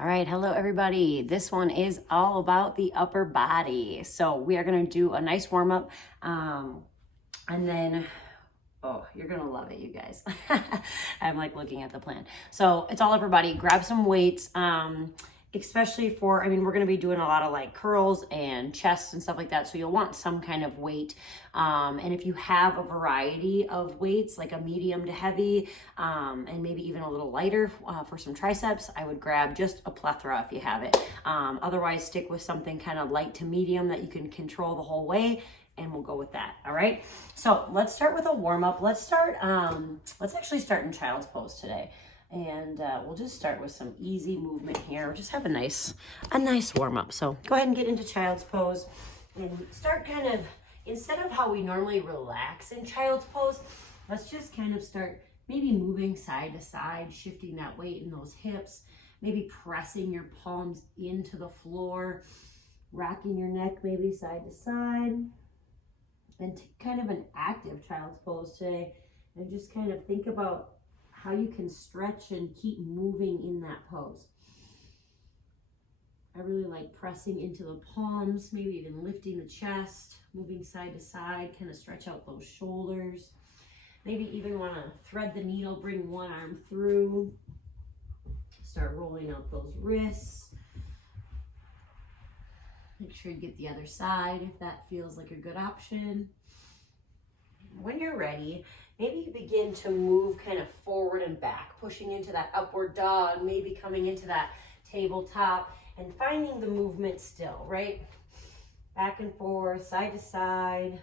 All right, hello everybody. This one is all about the upper body. So we are gonna do a nice warm up and then, oh, you're gonna love it, you guys. I'm like looking at the plan. So it's all upper body. Grab some weights, especially for, we're gonna be doing a lot of like curls and chests and stuff like that. So you'll want some kind of weight. And if you have a variety of weights, like a medium to heavy, and maybe even a little lighter for some triceps, I would grab just a plethora if you have it. Otherwise, stick with something kind of light to medium that you can control the whole way, and we'll go with that. All right. So let's start with a warm up. Let's actually start in child's pose today. And we'll just start with some easy movement here. Just have a nice warm up. So go ahead and get into child's pose and start kind of, instead of how we normally relax in child's pose, let's just kind of start maybe moving side to side, shifting that weight in those hips, maybe pressing your palms into the floor, rocking your neck maybe side to side, and kind of an active child's pose today. And just kind of think about how you can stretch and keep moving in that pose. I really like pressing into the palms, maybe even lifting the chest, moving side to side, kind of stretch out those shoulders. Maybe even want to thread the needle, bring one arm through, start rolling out those wrists. Make sure you get the other side if that feels like a good option. When you're ready, maybe you begin to move kind of forward and back, pushing into that upward dog, maybe coming into that tabletop and finding the movement still, right? Back and forth, side to side,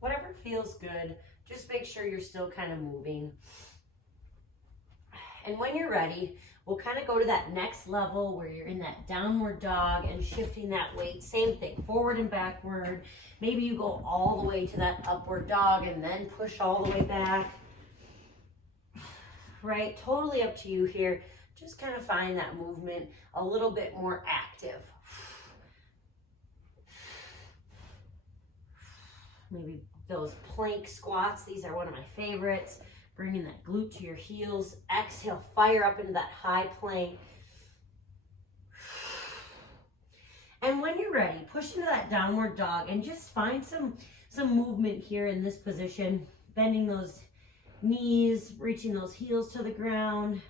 whatever feels good. Just make sure you're still kind of moving. And when you're ready, we'll kind of go to that next level where you're in that downward dog and shifting that weight. Same thing, forward and backward. Maybe you go all the way to that upward dog and then push all the way back. Right? Totally up to you here. Just kind of find that movement a little bit more active. Maybe those plank squats. These are one of my favorites. Bringing that glute to your heels. Exhale, fire up into that high plank. And when you're ready, push into that downward dog and just find some movement here in this position. Bending those knees, reaching those heels to the ground.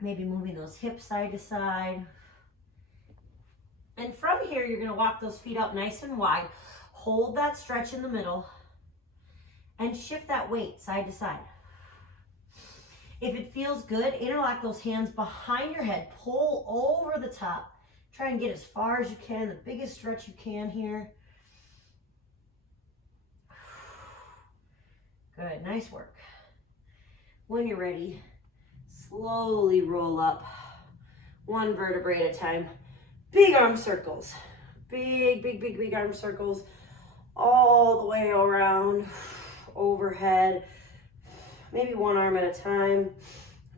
Maybe moving those hips side to side. And from here, you're going to walk those feet out nice and wide. Hold that stretch in the middle. And shift that weight side to side. If it feels good, interlock those hands behind your head. Pull over the top. Try and get as far as you can, the biggest stretch you can here. Good, nice work. When you're ready, slowly roll up. One vertebrae at a time. Big arm circles. Big arm circles. All the way around. Overhead, maybe one arm at a time.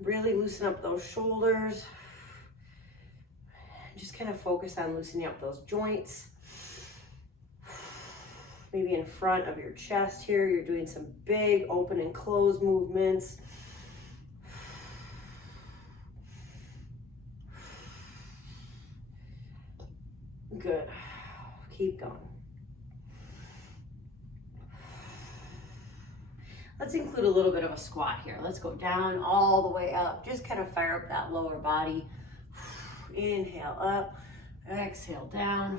Really loosen up those shoulders. Just kind of focus on loosening up those joints. Maybe in front of your chest here, you're doing some big open and close movements. Good. Keep going. Let's include a little bit of a squat here. Let's go down all the way up. Just kind of fire up that lower body. Inhale up, exhale down.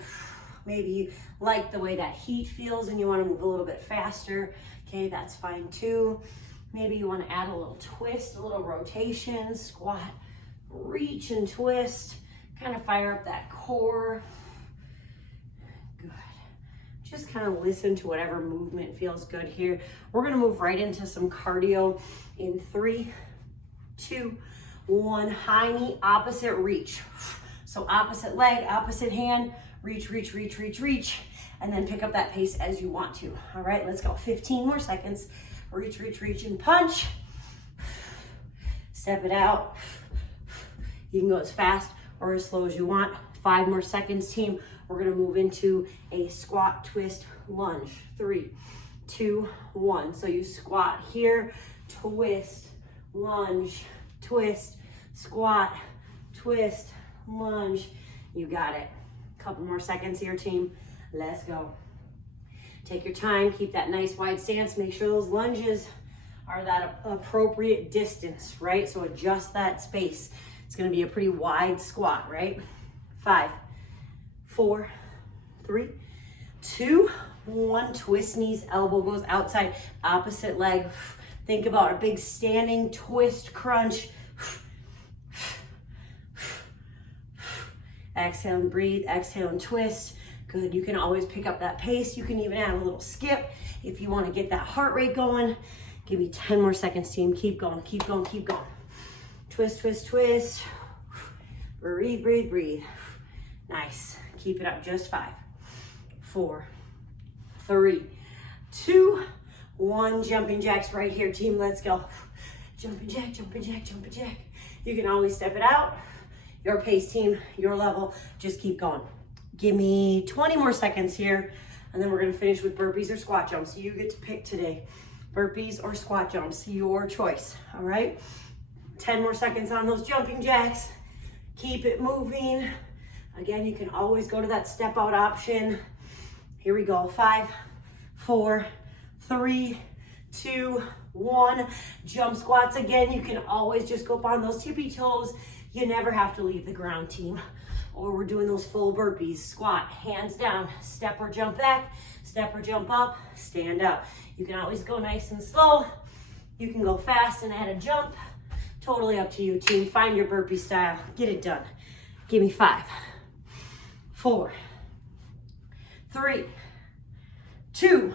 Maybe you like the way that heat feels and you want to move a little bit faster. Okay, that's fine too. Maybe you want to add a little twist, a little rotation, squat, reach and twist. Kind of fire up that core. Good. Just kind of listen to whatever movement feels good here. We're going to move right into some cardio in 3, 2, 1. High knee, opposite reach. So opposite leg, opposite hand, reach, and then pick up that pace as you want to. All right, let's go. 15 more seconds. Reach, and punch. Step it out. You can go as fast or as slow as you want. 5 more seconds, team. We're gonna move into a squat, twist, lunge. 3, 2, 1. So you squat here, twist, lunge, twist, squat, twist, lunge. You got it. Couple more seconds here, team. Let's go. Take your time, keep that nice wide stance. Make sure those lunges are that appropriate distance, right? So adjust that space. It's gonna be a pretty wide squat, right? 5, 4, 3, 2, 1. Twist knees, elbow goes outside, opposite leg. Think about a big standing twist crunch. Exhale and breathe, exhale and twist. Good, you can always pick up that pace. You can even add a little skip if you want to get that heart rate going. Give me 10 more seconds, team. Keep going, keep going, keep going. Twist, twist, twist. Breathe, breathe, breathe. Nice. Keep it up, just 5, 4, 3, 2, 1. Jumping jacks right here, team. Let's go. Jumping jack, jumping jack, jumping jack. You can always step it out. Your pace, team, your level. Just keep going. Give me 20 more seconds here, and then we're gonna finish with burpees or squat jumps. You get to pick today. Burpees or squat jumps, your choice, all right? 10 more seconds on those jumping jacks. Keep it moving. Again, you can always go to that step out option. Here we go, 5, 4, 3, 2, 1. Jump squats again. You can always just go up on those tippy toes. You never have to leave the ground, team. Or we're doing those full burpees. Squat, hands down, step or jump back, step or jump up, stand up. You can always go nice and slow. You can go fast and add a jump. Totally up to you, team. Find your burpee style. Get it done. Give me 5, 4, 3, 2,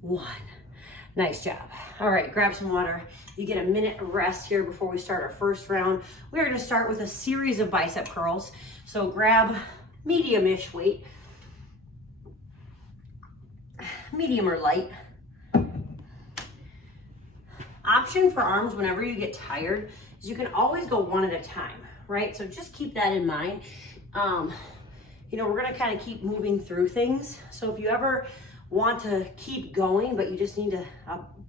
1. Nice job. All right, grab some water. You get a minute of rest here before we start our first round. We're gonna start with a series of bicep curls. So grab medium-ish weight, medium or light. Option for arms whenever you get tired is you can always go one at a time, right? So just keep that in mind. You know, we're gonna kind of keep moving through things. So if you ever want to keep going, but you just need to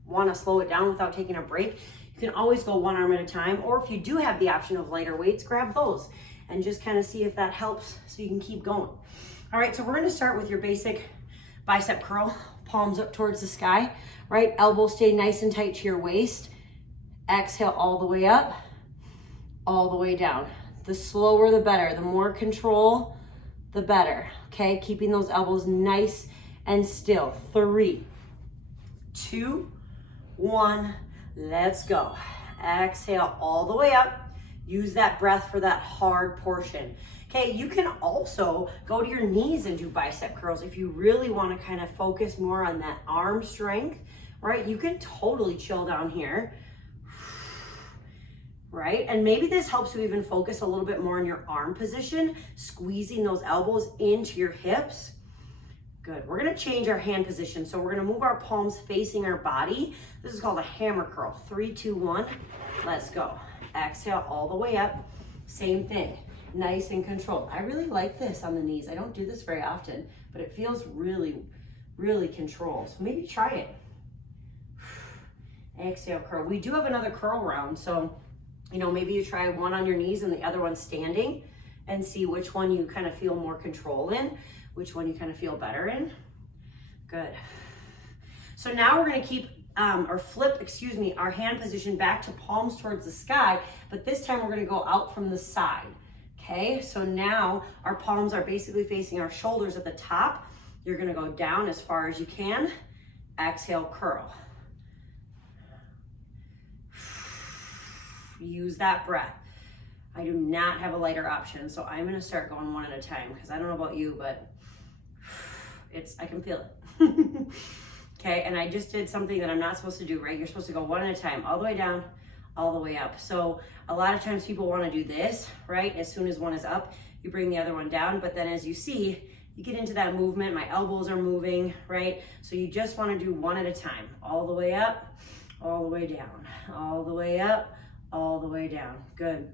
want to slow it down without taking a break, you can always go one arm at a time. Or if you do have the option of lighter weights, grab those and just kind of see if that helps so you can keep going. All right, so we're going to start with your basic bicep curl, palms up towards the sky, right? Elbows stay nice and tight to your waist. Exhale all the way up, all the way down. The slower, the better. The more control, the better. Okay, keeping those elbows nice and still. 3, 2, 1. Let's go. Exhale all the way up. Use that breath for that hard portion. Okay, you can also go to your knees and do bicep curls if you really want to kind of focus more on that arm strength, right? You can totally chill down here, right? And maybe this helps you even focus a little bit more on your arm position, squeezing those elbows into your hips. Good. We're going to change our hand position. So we're going to move our palms facing our body. This is called a hammer curl. 3, 2, 1. Let's go. Exhale all the way up. Same thing. Nice and controlled. I really like this on the knees. I don't do this very often, but it feels really, really controlled. So maybe try it. Exhale, curl. We do have another curl round. So, you know, maybe you try one on your knees and the other one standing and see which one you kind of feel more control in. Which one you kind of feel better in. Good. So now we're going to keep or flip, our hand position back to palms towards the sky, but this time we're going to go out from the side. Okay, so now our palms are basically facing our shoulders at the top. You're going to go down as far as you can. Exhale, curl. Use that breath. I do not have a lighter option, so I'm going to start going one at a time because I don't know about you, but I can feel it. Okay, and I just did something that I'm not supposed to do, right? You're supposed to go one at a time, all the way down, all the way up. So a lot of times people want to do this, right? As soon as one is up, you bring the other one down, but then as you see, you get into that movement, my elbows are moving, right? So you just want to do one at a time, all the way up, all the way down, all the way up, all the way down. Good.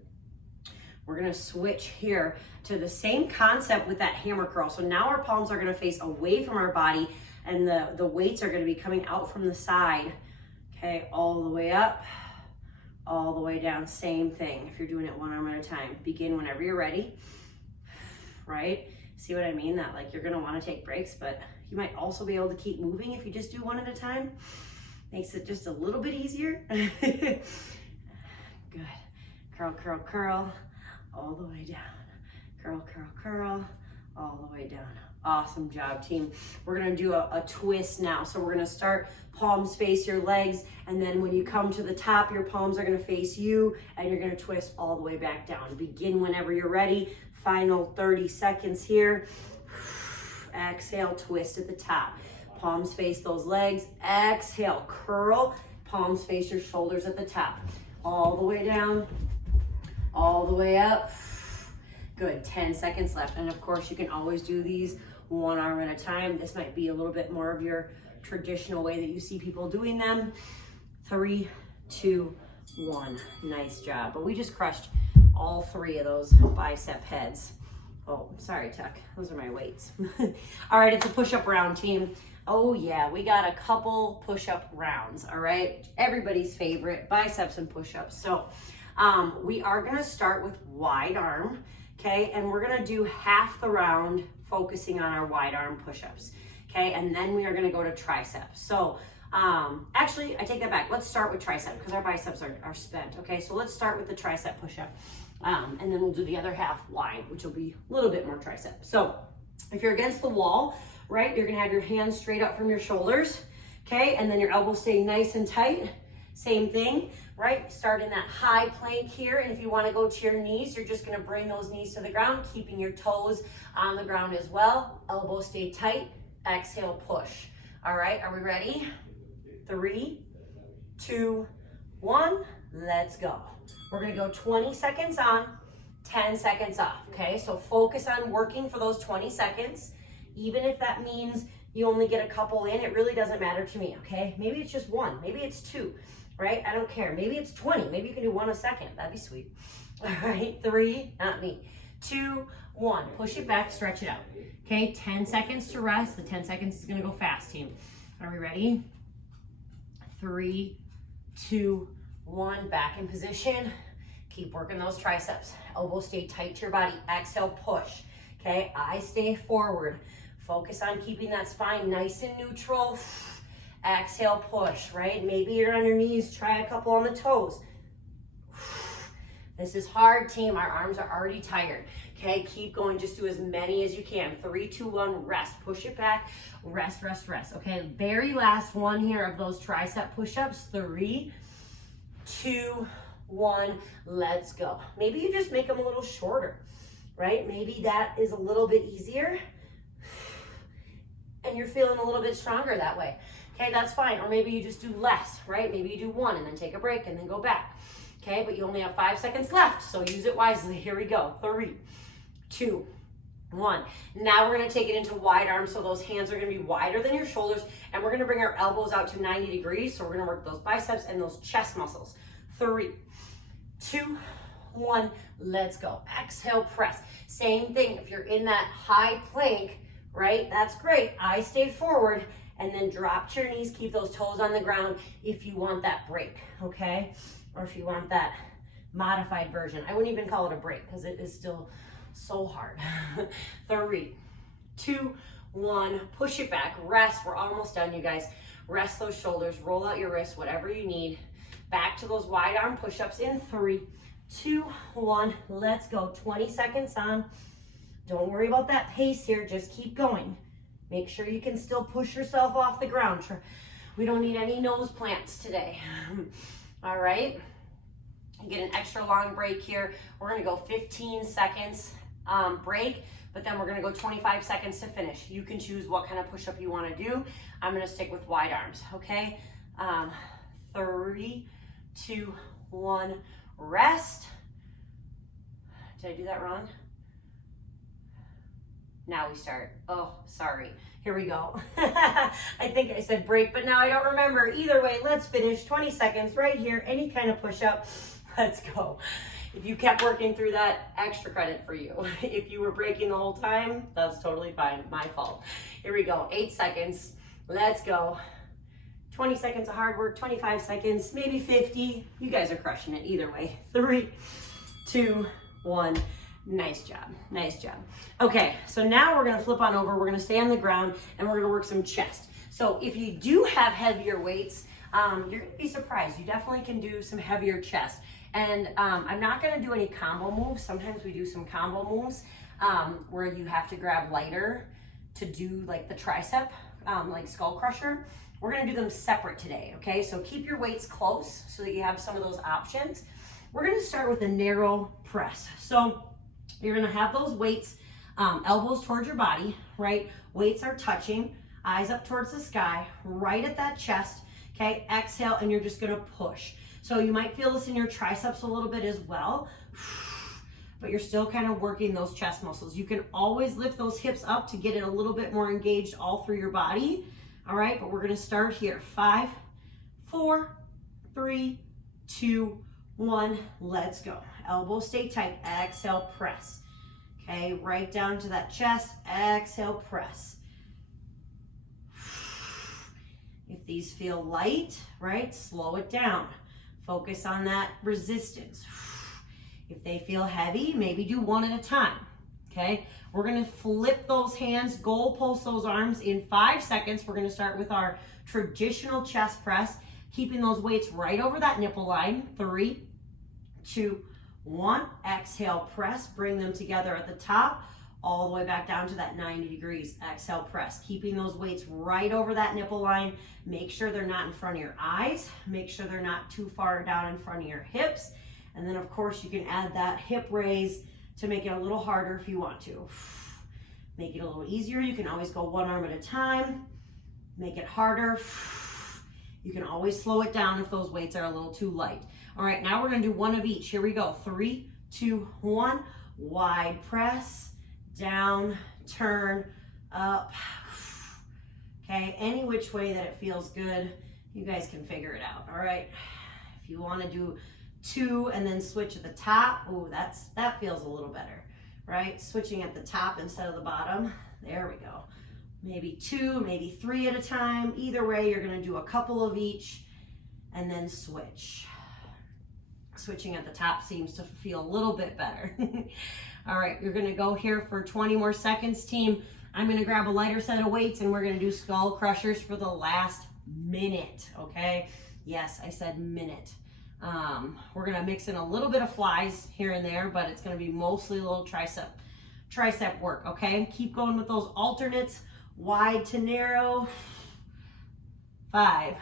We're gonna switch here to the same concept with that hammer curl. So now our palms are gonna face away from our body and the weights are gonna be coming out from the side. Okay, all the way up, all the way down. Same thing if you're doing it one arm at a time. Begin whenever you're ready, right? See what I mean? That like you're gonna wanna take breaks, but you might also be able to keep moving if you just do one at a time. Makes it just a little bit easier. Good. Curl, curl, curl, all the way down. Curl, curl, curl, all the way down. Awesome job, team. We're gonna do a twist now. So we're gonna start palms face your legs, and then when you come to the top, your palms are gonna face you, and you're gonna twist all the way back down. Begin whenever you're ready. Final 30 seconds here. Exhale, twist at the top. Palms face those legs. Exhale, curl. Palms face your shoulders at the top. All the way down, all the way up. Good, 10 seconds left. And of course, you can always do these one arm at a time. This might be a little bit more of your traditional way that you see people doing them. 3, 2, 1. Nice job. But we just crushed all 3 of those bicep heads. Oh, sorry, Tuck. Those are my weights. All right, it's a push-up round, team. Oh yeah, we got a couple push-up rounds, all right? Everybody's favorite, biceps and push-ups. So we are gonna start with wide arm, okay? And we're gonna do half the round focusing on our wide arm push-ups, okay? And then we are gonna go to tricep. So actually, I take that back. Let's start with tricep because our biceps are spent, okay? So let's start with the tricep push-up. And then we'll do the other half wide, which will be a little bit more tricep. So if you're against the wall, right, you're gonna have your hands straight up from your shoulders, okay? And then your elbows stay nice and tight. Same thing, right? Start in that high plank here. And if you wanna go to your knees, you're just gonna bring those knees to the ground, keeping your toes on the ground as well. Elbows stay tight. Exhale, push. All right, are we ready? 3, 2, 1, let's go. We're gonna go 20 seconds on, 10 seconds off, okay? So focus on working for those 20 seconds. Even if that means you only get a couple in, it really doesn't matter to me, okay? Maybe it's just 1, maybe it's 2, right? I don't care. Maybe it's 20, maybe you can do 1 a second. That'd be sweet. All right, 3, not me. 2, 1, push it back, stretch it out. Okay, 10 seconds to rest. The 10 seconds is gonna go fast, team. Are we ready? 3, 2, 1, back in position. Keep working those triceps. Elbows stay tight to your body. Exhale, push. Okay, eyes stay forward. Focus on keeping that spine nice and neutral. Exhale, push, right? Maybe you're on your knees. Try a couple on the toes. This is hard, team. Our arms are already tired. Okay, keep going. Just do as many as you can. 3, 2, 1, rest. Push it back. Rest, rest, rest. Okay, very last one here of those tricep push-ups. 3, 2, 1, let's go. Maybe you just make them a little shorter, right? Maybe that is a little bit easier and you're feeling a little bit stronger that way. Okay, that's fine. Or maybe you just do less, right? Maybe you do 1 and then take a break and then go back. Okay, but you only have 5 seconds left, so use it wisely. Here we go. 3, 2, 1. Now we're gonna take it into wide arms, so those hands are gonna be wider than your shoulders, and we're gonna bring our elbows out to 90 degrees, so we're gonna work those biceps and those chest muscles. 3, 2, 1, let's go. Exhale, press. Same thing, if you're in that high plank, right, that's great. Eyes stay forward, and then drop to your knees, keep those toes on the ground if you want that break, okay? Or if you want that modified version. I wouldn't even call it a break because it is still so hard. 3, 2, 1, push it back, rest. We're almost done, you guys. Rest those shoulders, roll out your wrists, whatever you need. Back to those wide arm push-ups in 3, 2, 1, let's go. 20 seconds on. Don't worry about that pace here, just keep going. Make sure you can still push yourself off the ground. We don't need any nose plants today. All right, you get an extra long break here. We're gonna go 15 seconds break, but then we're gonna go 25 seconds to finish. You can choose what kind of push-up you wanna do. I'm gonna stick with wide arms, okay? 3, 2, 1, rest. Did I do that wrong? Now we start. Oh, sorry. Here we go. I think I said break, but now I don't remember. Either way, let's finish. 20 seconds right here. Any kind of push-up. Let's go. If you kept working through that, extra credit for you. If you were breaking the whole time, that's totally fine. My fault. Here we go. 8 seconds. Let's go. 20 seconds of hard work, 25 seconds, maybe 50. You guys are crushing it either way. 3, 2, 1. Nice job, nice job. Okay, so now we're gonna flip on over. We're gonna stay on the ground and we're gonna work some chest. So if you do have heavier weights, you're gonna be surprised. You definitely can do some heavier chest. And I'm not gonna do any combo moves. Sometimes we do some combo moves where you have to grab lighter to do like the tricep, like skull crusher. We're gonna do them separate today, okay? So keep your weights close so that you have some of those options. We're gonna start with a narrow press. So you're gonna have those weights, elbows towards your body, right? Weights are touching, eyes up towards the sky, right at that chest, okay? Exhale, and you're just gonna push. So you might feel this in your triceps a little bit as well, but you're still kind of working those chest muscles. You can always lift those hips up to get it a little bit more engaged all through your body. All right, but we're gonna start here. 5, 4, 3, 2, 1, let's go. Elbows stay tight, exhale, press. Okay, right down to that chest, exhale, press. If these feel light, right, slow it down. Focus on that resistance. If they feel heavy, maybe do one at a time, okay? We're gonna flip those hands, goal post those arms in 5 seconds. We're gonna start with our traditional chest press, keeping those weights right over that nipple line. 3, 2, 1, exhale, press, bring them together at the top, all the way back down to that 90 degrees. Exhale, press, keeping those weights right over that nipple line. Make sure they're not in front of your eyes. Make sure they're not too far down in front of your hips. And then of course you can add that hip raise to make it a little harder if you want to. Make it a little easier. You can always go one arm at a time. Make it harder. You can always slow it down if those weights are a little too light. All right, now we're gonna do one of each. Here we go. 3, 2, 1. Wide press, down, turn, up. Okay, any which way that it feels good, you guys can figure it out, all right? If you wanna do 2 and then switch at the top, oh, that feels a little better, right? Switching at the top instead of the bottom. There we go. Maybe 2, maybe 3 at a time. Either way, you're gonna do a couple of each and then switch. Switching at the top seems to feel a little bit better. All right, you're gonna go here for 20 more seconds, team. I'm gonna grab a lighter set of weights and we're gonna do skull crushers for the last minute, okay? Yes, I said minute. We're gonna mix in a little bit of flies here and there, but it's gonna be mostly a little tricep work, okay? Keep going with those alternates, wide to narrow. 5,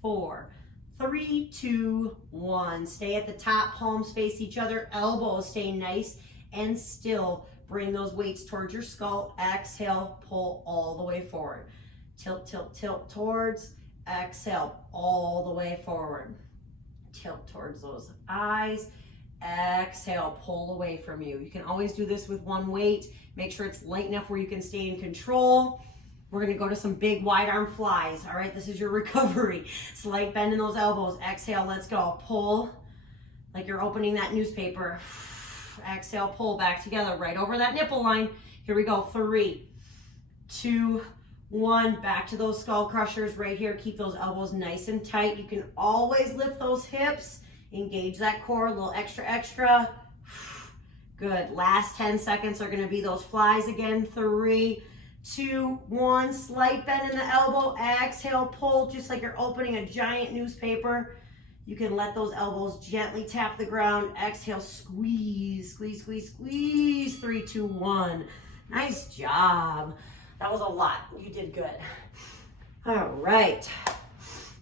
4, 3, 2, 1. Stay at the top, palms face each other, elbows stay nice and still. Bring those weights towards your skull. Exhale, pull all the way forward. Tilt, tilt, tilt towards. Exhale, all the way forward. Tilt towards those eyes. Exhale, pull away from you. You can always do this with one weight. Make sure it's light enough where you can stay in control. We're gonna go to some big wide arm flies. All right, this is your recovery. Slight bend in those elbows. Exhale, let's go. Pull like you're opening that newspaper. Exhale, pull back together right over that nipple line. Here we go. 3, 2, 1. Back to those skull crushers right here. Keep those elbows nice and tight. You can always lift those hips. Engage that core, a little extra. Good. Last 10 seconds are going to be those flies again. 3, 2, 1. Slight bend in the elbow. Exhale, pull just like you're opening a giant newspaper. You can let those elbows gently tap the ground. Exhale, squeeze, squeeze, squeeze, squeeze. 3, 2, 1. Nice job. That was a lot. You did good. All right.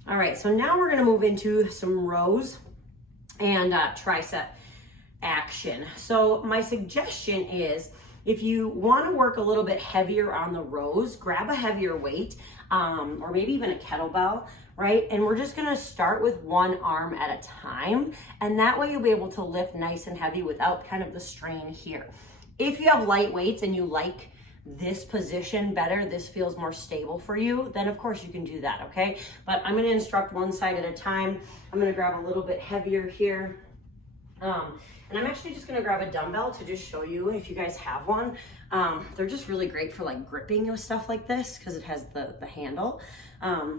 All right, so now we're gonna move into some rows and tricep action. So my suggestion is, if you wanna work a little bit heavier on the rows, grab a heavier weight, or maybe even a kettlebell, right? And we're just gonna start with one arm at a time. And that way you'll be able to lift nice and heavy without kind of the strain here. If you have light weights and you like this position better, this feels more stable for you, then of course you can do that, okay? But I'm gonna instruct one side at a time. I'm gonna grab a little bit heavier here. And I'm actually just gonna grab a dumbbell to just show you if you guys have one. They're just really great for like gripping with stuff like this because it has the handle.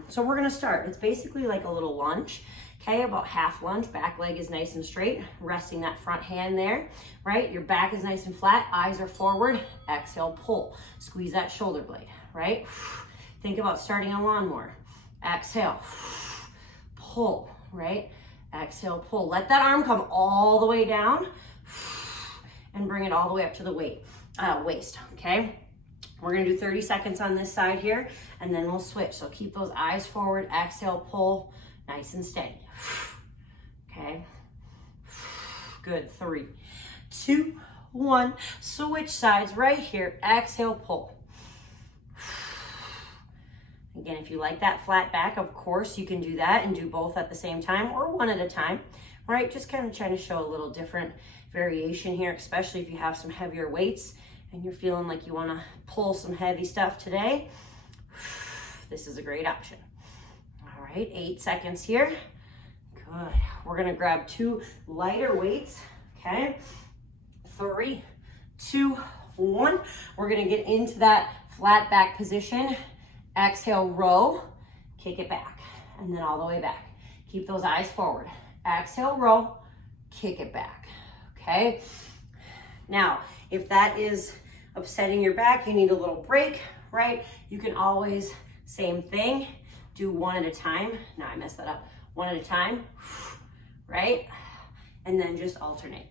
So we're gonna start. It's basically like a little lunge, okay? About half lunge, back leg is nice and straight, resting that front hand there, right? Your back is nice and flat, eyes are forward, exhale, pull. Squeeze that shoulder blade, right? Think about starting a lawnmower. Exhale, pull, right? Exhale, pull. Let that arm come all the way down and bring it all the way up to the waist, okay? We're gonna do 30 seconds on this side here, and then we'll switch. So keep those eyes forward, exhale, pull, nice and steady, okay? Good, 3, 2, 1. Switch sides right here, exhale, pull. Again, if you like that flat back, of course, you can do that and do both at the same time or one at a time, right? Just kind of trying to show a little different variation here, especially if you have some heavier weights and you're feeling like you want to pull some heavy stuff today. This is a great option. All right, 8 seconds here. Good. We're going to grab 2 lighter weights, okay? 3, 2, 1. We're going to get into that flat back position. Exhale, row, kick it back, and then all the way back. Keep those eyes forward. Exhale, row, kick it back, okay? Now, if that is upsetting your back, you need a little break, right? You can always, same thing, do one at a time. Now I messed that up. One at a time, right? And then just alternate.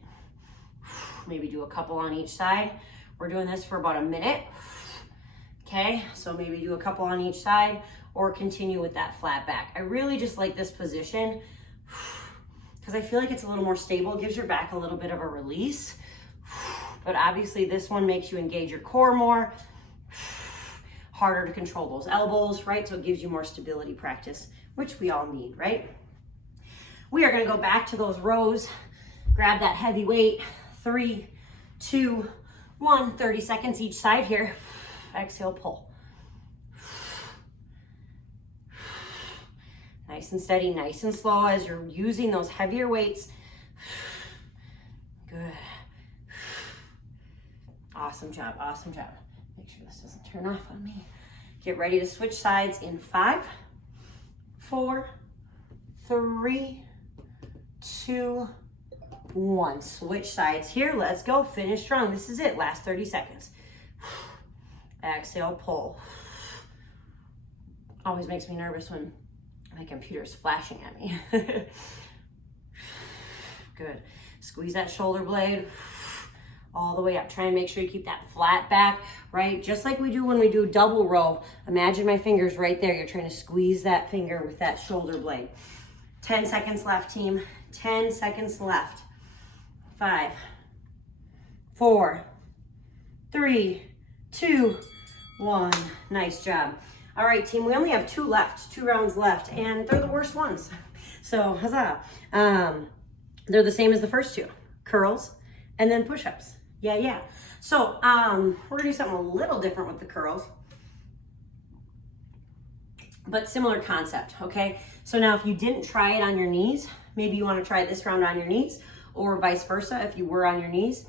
Maybe do a couple on each side. We're doing this for about a minute. Okay, so maybe do a couple on each side or continue with that flat back. I really just like this position because I feel like it's a little more stable. It gives your back a little bit of a release. But obviously this one makes you engage your core more. Harder to control those elbows, right? So it gives you more stability practice, which we all need, right? We are gonna go back to those rows. Grab that heavy weight. 3, 2, 1. 30 seconds each side here. Exhale, pull. Nice and steady, nice and slow as you're using those heavier weights. Good. Awesome job, awesome job. Make sure this doesn't turn off on me. Get ready to switch sides in 5, 4, 3, 2, 1. Switch sides here. Let's go. Finish strong. This is it. Last 30 seconds. Exhale, pull. Always makes me nervous when my computer's flashing at me. Good. Squeeze that shoulder blade all the way up. Try and make sure you keep that flat back, right? Just like we do when we do double row. Imagine my fingers right there. You're trying to squeeze that finger with that shoulder blade. 10 seconds left, team. 10 seconds left. 5, 4, 3, 2, 1. Nice job. All right, team, we only have 2 left, 2 rounds left, and they're the worst ones. So, huzzah. They're the same as the first 2, curls and then push-ups. Yeah. So, we're gonna do something a little different with the curls, but similar concept, okay? So now if you didn't try it on your knees, maybe you wanna try this round on your knees, or vice versa, if you were on your knees,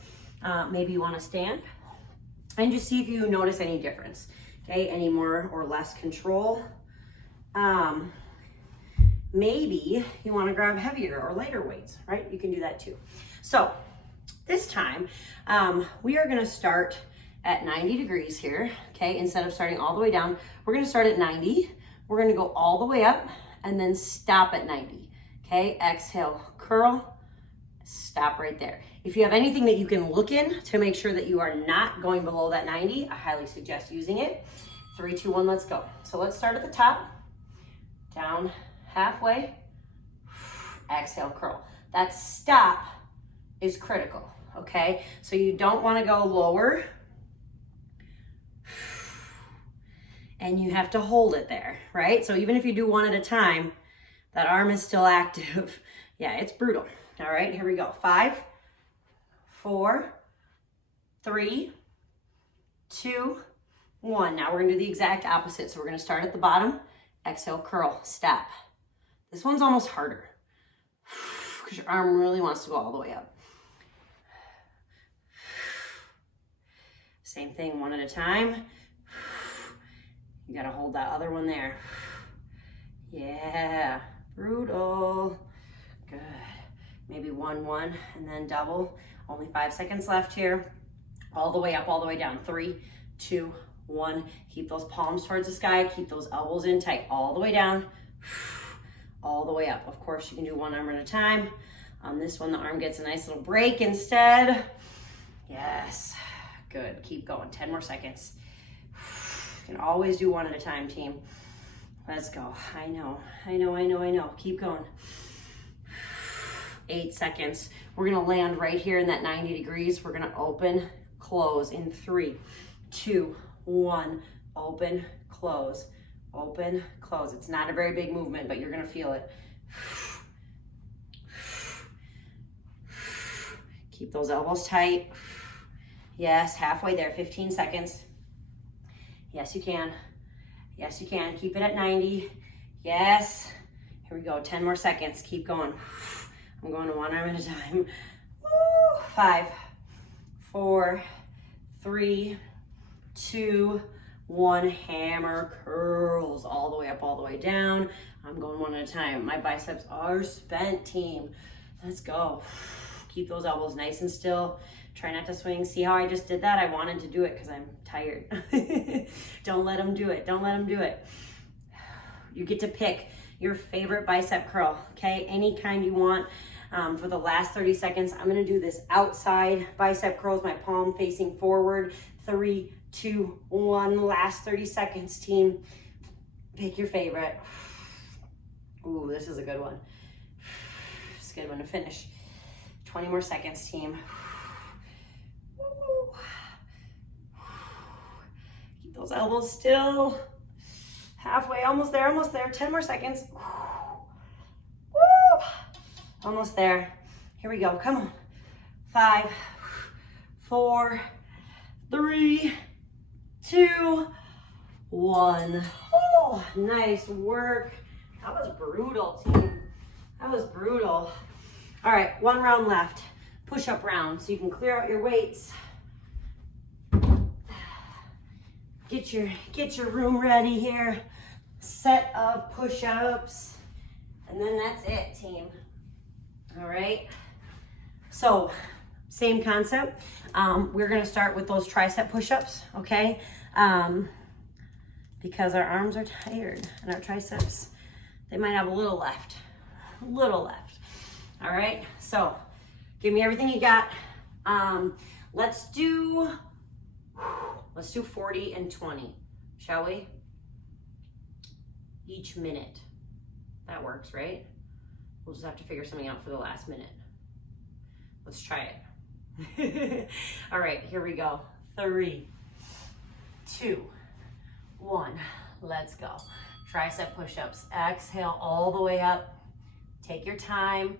maybe you wanna stand. And just see if you notice any difference, okay? Any more or less control. Maybe you wanna grab heavier or lighter weights, right? You can do that too. So this time, we are gonna start at 90 degrees here, okay? Instead of starting all the way down, we're gonna start at 90. We're gonna go all the way up and then stop at 90, okay? Exhale, curl, stop right there. If you have anything that you can look in to make sure that you are not going below that 90, I highly suggest using it. 3, 2, 1, let's go. So let's start at the top, down halfway, exhale, curl. That stop is critical, okay? So you don't wanna go lower, and you have to hold it there, right? So even if you do one at a time, that arm is still active. Yeah, it's brutal. All right, here we go. 5, 4, 3, 2, 1. Now we're gonna do the exact opposite. So we're gonna start at the bottom, exhale, curl, stop. This one's almost harder because your arm really wants to go all the way up. Same thing, one at a time. You gotta hold that other one there. Yeah, brutal. Good. Maybe 1, 1, and then double. Only 5 seconds left here. All the way up, all the way down. 3, 2, 1. Keep those palms towards the sky. Keep those elbows in tight. All the way down. All the way up. Of course, you can do one arm at a time. On this one, the arm gets a nice little break instead. Yes. Good. Keep going. 10 more seconds. You can always do one at a time, team. Let's go. I know. Keep going. 8 seconds. We're going to land right here in that 90 degrees. We're going to open, close in 3, 2, 1. Open, close. Open, close. It's not a very big movement, but you're going to feel it. Keep those elbows tight. Yes, halfway there, 15 seconds. Yes, you can. Yes, you can. Keep it at 90. Yes. Here we go, 10 more seconds. Keep going. I'm going to one arm at a time. Woo. 5, 4, 3, 2, 1. Hammer curls all the way up, all the way down. I'm going one at a time. My biceps are spent, team. Let's go. Keep those elbows nice and still. Try not to swing. See how I just did that? I wanted to do it because I'm tired. Don't let them do it. Don't let them do it. You get to pick your favorite bicep curl, okay? Any kind you want. For the last 30 seconds, I'm gonna do this outside bicep curls, my palm facing forward. 3, 2, 1. Last 30 seconds, team. Pick your favorite. Ooh, this is a good one. It's a good one to finish. 20 more seconds, team. Keep those elbows still. Halfway, almost there, almost there. 10 more seconds. Woo! Almost there. Here we go, come on. 5, 4, 3, 2, 1. Oh, nice work. That was brutal, team. That was brutal. All right, one round left. Push-up round, so you can clear out your weights. Get your room ready here. Set of push-ups, and then that's it, team. All right. So, same concept. We're gonna start with those tricep push-ups, okay? Because our arms are tired and our triceps, they might have a little left. All right. So, give me everything you got. Let's do 40 and 20, shall we? Each minute. That works, right? We'll just have to figure something out for the last minute. Let's try it. All right, here we go. 3, 2, 1. Let's go. Tricep push-ups. Exhale all the way up. Take your time.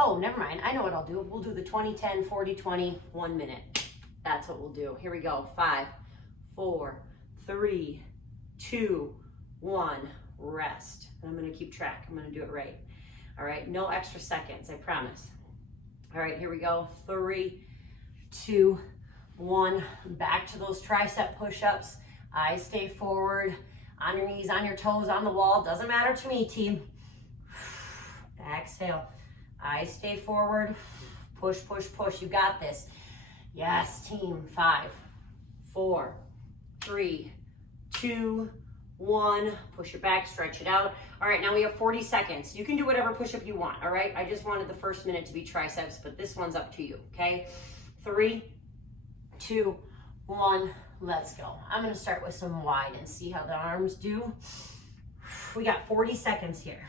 Oh, never mind. I know what I'll do. We'll do the 20, 10, 40, 20, 1 minute. That's what we'll do. Here we go. 5, 4, 3, 2, 1. Rest. And I'm going to keep track. I'm going to do it right. All right. No extra seconds. I promise. All right. Here we go. 3, 2, 1. Back to those tricep push-ups. Eyes stay forward. On your knees, on your toes, on the wall. Doesn't matter to me, team. Exhale. Eyes stay forward. Push, push, push. You got this. Yes, team. 5, 4, 3, 2, 1. Push it back, stretch it out. All right, now we have 40 seconds. You can do whatever push-up you want, all right? I just wanted the first minute to be triceps, but this one's up to you, okay? 3, 2, 1. Let's go. I'm going to start with some wide and see how the arms do. We got 40 seconds here.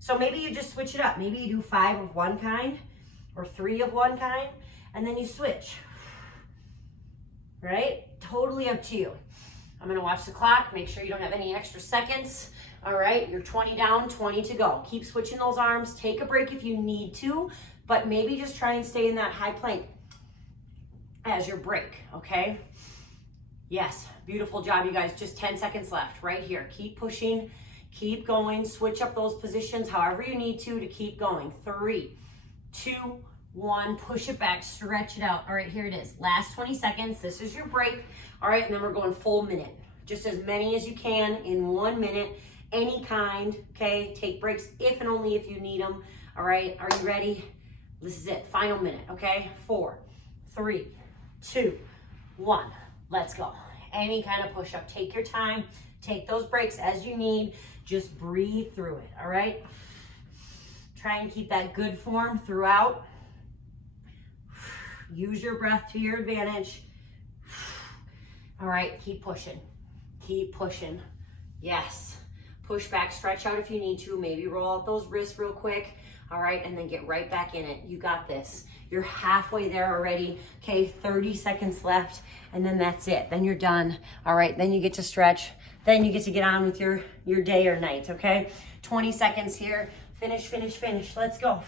So maybe you just switch it up. Maybe you do 5 of one kind or 3 of one kind, and then you switch. Right? Totally up to you. I'm gonna watch the clock, make sure you don't have any extra seconds. All right, you're 20 down, 20 to go. Keep switching those arms. Take a break if you need to, but maybe just try and stay in that high plank as your break, okay? Yes, beautiful job, you guys. Just 10 seconds left right here. Keep pushing. Keep going. Switch up those positions however you need to keep going. 3, 2, 1. Push it back. Stretch it out. All right, here it is. Last 20 seconds. This is your break. All right, and then we're going full minute. Just as many as you can in 1 minute. Any kind, okay? Take breaks if and only if you need them. All right, are you ready? This is it. Final minute, okay? 4, 3, 2, 1. Let's go. Any kind of push-up. Take your time. Take those breaks as you need. Just breathe through it, all right? Try and keep that good form throughout. Use your breath to your advantage. All right, keep pushing. Keep pushing. Yes. Push back, stretch out if you need to. Maybe roll out those wrists real quick. All right, and then get right back in it. You got this. You're halfway there already. Okay, 30 seconds left, and then that's it. Then you're done. All right, then you get to stretch. Then you get to get on with your day or night, okay? 20 seconds here. Finish, finish, finish. Let's go.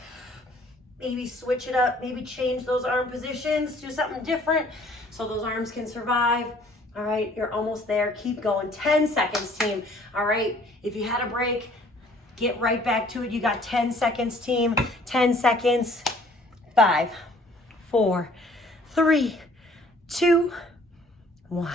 Maybe switch it up. Maybe change those arm positions. Do something different so those arms can survive. All right, you're almost there. Keep going. 10 seconds, team. All right, if you had a break, get right back to it. You got 10 seconds, team. 10 seconds. 5, 4, 3, 2, 1.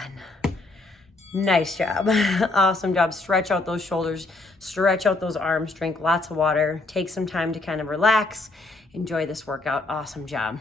Nice job. Awesome job. Stretch out those shoulders. Stretch out those arms. Drink lots of water. Take some time to kind of relax. Enjoy this workout. Awesome job.